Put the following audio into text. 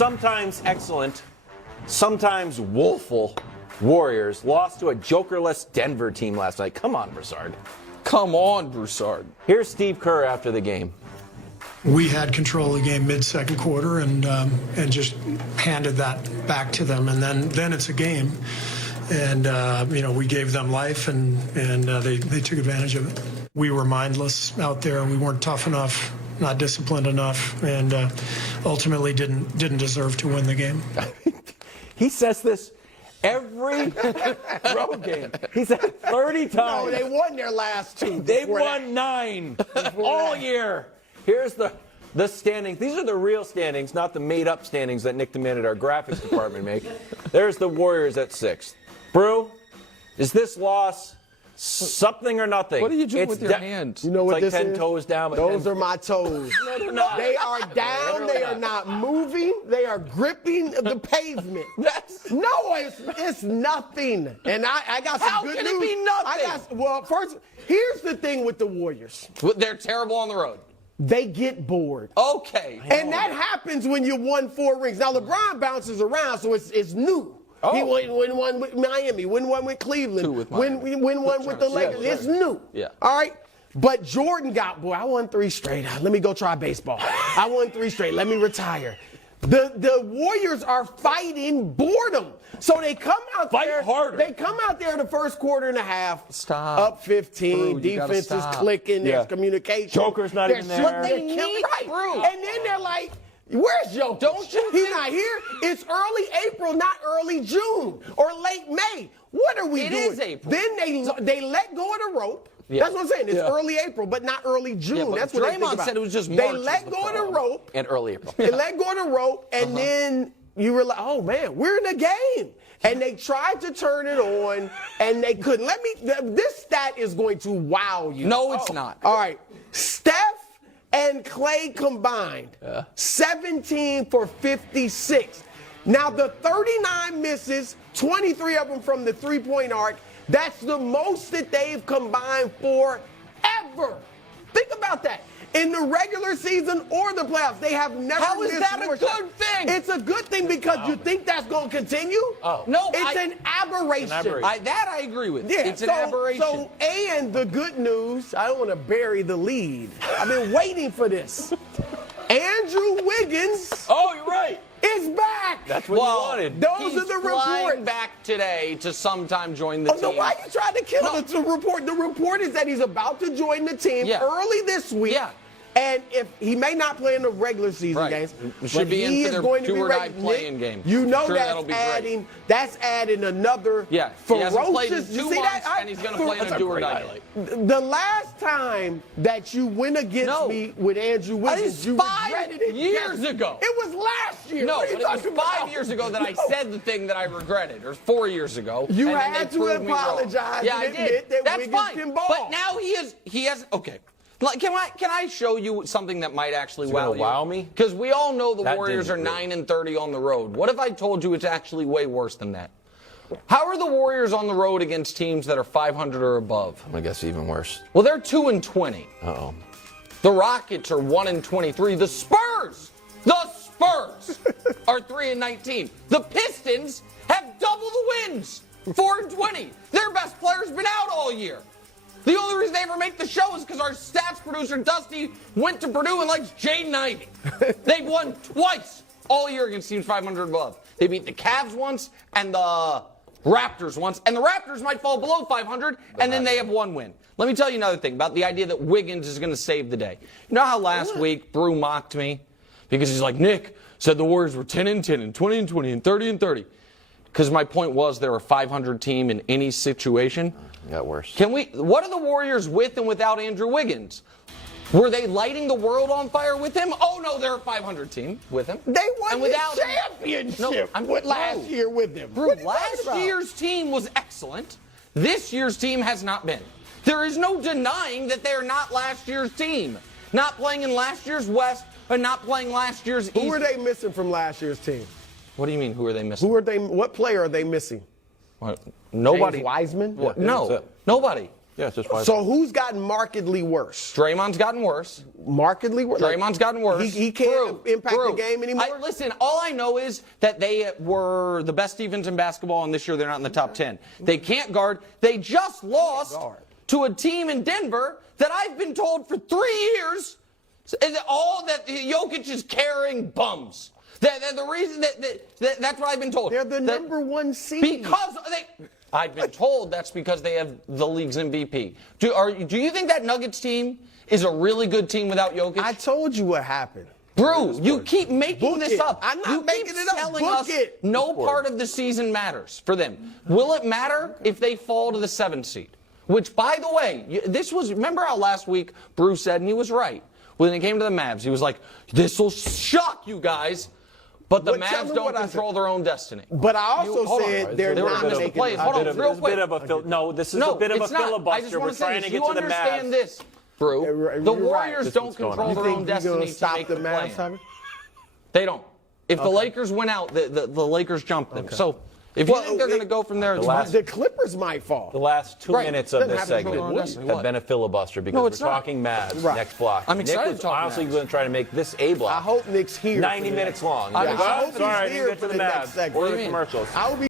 sometimes excellent, sometimes woeful Warriors lost to a jokerless Denver team last night. Come on, Broussard. Come on, Broussard. Here's Steve Kerr after the game. We had control of the game mid-second quarter and just handed that back to them. And then it's a game. And, we gave them life, and they took advantage of it. We were mindless out there. We weren't tough enough, not disciplined enough, and ultimately didn't deserve to win the game. He says this every road game. He said it 30 times. No, they won their last two. They've won 9 all year. Here's the standings. These are the real standings, not the made-up standings that Nick DeMann at our graphics department make. There's the Warriors at 6th. Brew, is this loss something or nothing? What are you doing with your hand? You know what it's like this 10 is? toes down. Those are my toes. No, they're not. They are down. They are not moving. They are gripping the pavement. No, it's nothing. And I got some good news. How can it be nothing? First, here's the thing with the Warriors. They're terrible on the road. They get bored. Okay. And that happens when you won 4 rings. Now, LeBron bounces around, so it's new. Oh. He win one with Miami, win one with Cleveland, 2 with Miami. win one with the Lakers. Yeah, it's new. Yeah. All right? But Jordan boy, I won 3 straight. Let me go try baseball. I won 3 straight. Let me retire. The Warriors are fighting boredom. So they come out there. Fight harder. They come out there in the first quarter and a half. Stop. Up 15. Brew, defense is clicking. There's communication. Joker's not even there. But they need right. Brew. And then they're like, where's Joker? Don't you He's think- not here. It's early April, not early June or late May. What are we doing? It is April. Then they let go of the rope. Yeah. That's what I'm saying. It's early April, but not early June. Yeah, but That's what they think Draymond about. said it was just They March let was the go of the problem. rope. And early April. They let go of the rope, and then you were like, oh, man, we're in a game. And they tried to turn it on, and they couldn't. This stat is going to wow you. No, it's not. All right. Steph and Clay combined, 17 for 56. Now, the 39 misses, 23 of them from the three-point arc, that's the most that they've combined for ever. Think about that. In the regular season or the playoffs, they have never How is missed that a more good shots. thing? It's a good thing because you think that's going to continue? Oh. No, It's an aberration. that I agree with. Yeah, It's an aberration. And the good news, I don't want to bury the lead. I've been waiting for this. Andrew Wiggins Oh, you're right. is back. That's what you wanted. Those He's are the flying reports. back today to sometime join the Oh, so team. why are you trying to kill him? The report is that he's about to join the team early this week. Yeah. And if he may not play in the regular season Right. games, Should but be in he for is their going to be do or die ready. play-in Nick, game. You know Sure, that'll be great. that's adding another Yeah, he hasn't played ferocious. in You 2 see months, that? and he's going to play in a do-or-die game. The last time that you went against me with Andrew Wiggins, is you 5 regretted it. years ago. It was last year. No, What are but you it was talking 5 about? years ago that I No. said the thing that I regretted, or 4 years ago. You and then had they to proved me wrong. apologize Yeah, and I admit did. that That's Wiggins fine. can ball. But now he has. Okay. Like, can I show you something that might actually Is it wow gonna you? wow me? Because we all know the That Warriors are didn't agree. 9-30 on the road. What if I told you it's actually way worse than that? How are the Warriors on the road against teams that are 500 or above? I guess even worse. Well, they're 2-20. Uh-oh. The Rockets are 1-23. The Spurs are 3-19. The Pistons have double the wins, 4-20. Their best player's been out all year. The only reason they ever make the show is because our stats producer Dusty went to Purdue and likes Jaden Ivey. They've won twice all year against teams 500 above. They beat the Cavs once and the Raptors once, and the Raptors might fall below 500, and then they have 1 win. Let me tell you another thing about the idea that Wiggins is going to save the day. You know how last week Brew mocked me? Because he's like, Nick said the Warriors were 10-10 and 20-20 and 30-30. Because my point was they're a 500 team in any situation. Got worse. What are the Warriors with and without Andrew Wiggins? Were they lighting the world on fire with him? Oh, no, they're a 500 team with him. They won and the without him. championship No, with last year with them. Bro, What are you last talking about? year's team was excellent. This year's team has not been. There is no denying that they're not last year's team. Not playing in last year's West and not playing last year's East. Who are they missing from last year's team? What do you mean, who are they missing? What player are they missing? What? Nobody. James Wiseman? What? Yeah, that's No, it. nobody. Yeah, it's just 5. So who's gotten markedly worse? Draymond's gotten worse. Markedly worse. Draymond's gotten worse. He can't impact the game anymore. Listen, all I know is that they were the best defense in basketball, and this year they're not in the top 10. They can't guard. They just lost to a team in Denver that I've been told for 3 years that Jokic is carrying bums. The reason that's what I've been told. They're the number 1 seed. Because I've been told that's because they have the league's MVP. Do you think that Nuggets team is a really good team without Jokic? I told you what happened. Brew, you keep making Book this it. up. I'm not you making keep it up. telling Book us it. no part of the season matters for them. Will it matter if they fall to the 7th seed? Which, by the way, remember how last week Bruce said, and he was right, when it came to the Mavs, he was like, this will shock you guys. But the Mavs don't control their own destiny. But I also said they're not making making plays. Hold on, real quick. This is a bit of a filibuster. We're trying to get to the Mavs. You understand this, Brew. The Warriors don't control their own destiny to make the play. They don't. If the Lakers win out, the Lakers jump them. So if you think they're going to go from there, the Clippers might fall. The last 2 minutes of this segment have been a filibuster because we're talking Mavs next block. I'm excited Nick to talk was honestly Mavs. going to try to make this a block. I hope Nick's here. 90 minutes long. I hope he's Sorry, I here didn't get for to the the next Mavs segment. or What do the you mean? commercials. I'll be